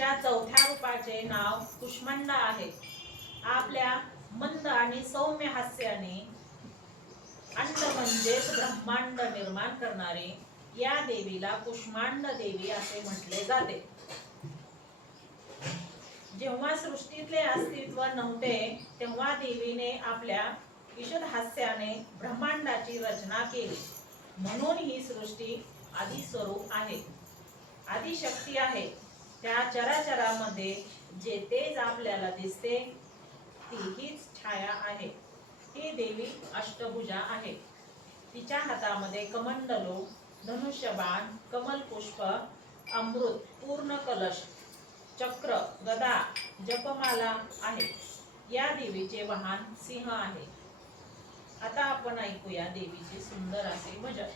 देवीच्या चौथ्या रूपाचे नाव कुष्मांडा आहे. आपल्या मंद आणि सौम्य हास्याने अंड म्हणजेच ब्रह्मांड निर्माण करणारे या देवीला कुष्मांड देवी असे म्हटले जाते. जेव्हा सृष्टीतले अस्तित्व नव्हते तेव्हा देवीने आपल्या विशद हास्याने ब्रह्मांडाची रचना केली. म्हणून ही सृष्टी आदिस्वरूप आहे. आदिशक्ती आहे. त्या चराचरामध्ये जे तेज आपल्याला दिसते ती हीच छाया आहे. ही देवी अष्टभुजा आहे. तिच्या हातामध्ये कमंडलो धनुष्यबाण कमल पुष्प अमृत पूर्ण कलश चक्र गदा जपमाला आहे. या देवीचे वाहन सिंह आहे. आता आपण ऐकूया देवीचे सुंदर असे भजन.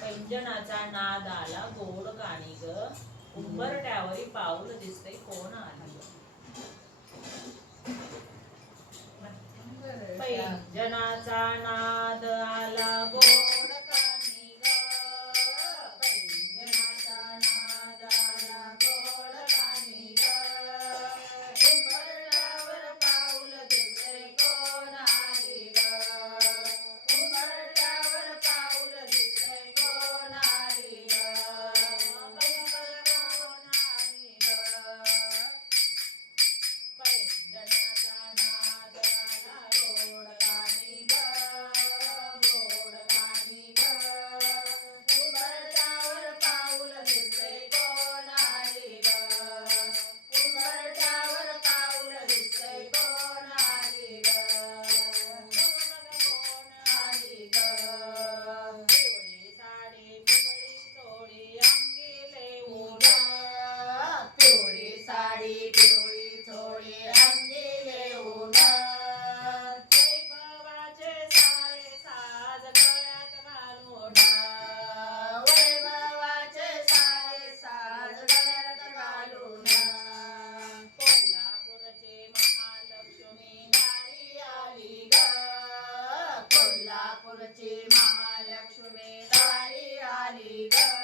पैंजनाचा नाद आला गोड गाणी ग. उंबरट्यावरी पाऊल दिसते कोण आली? पैंजनाचा नाद Hari Ram.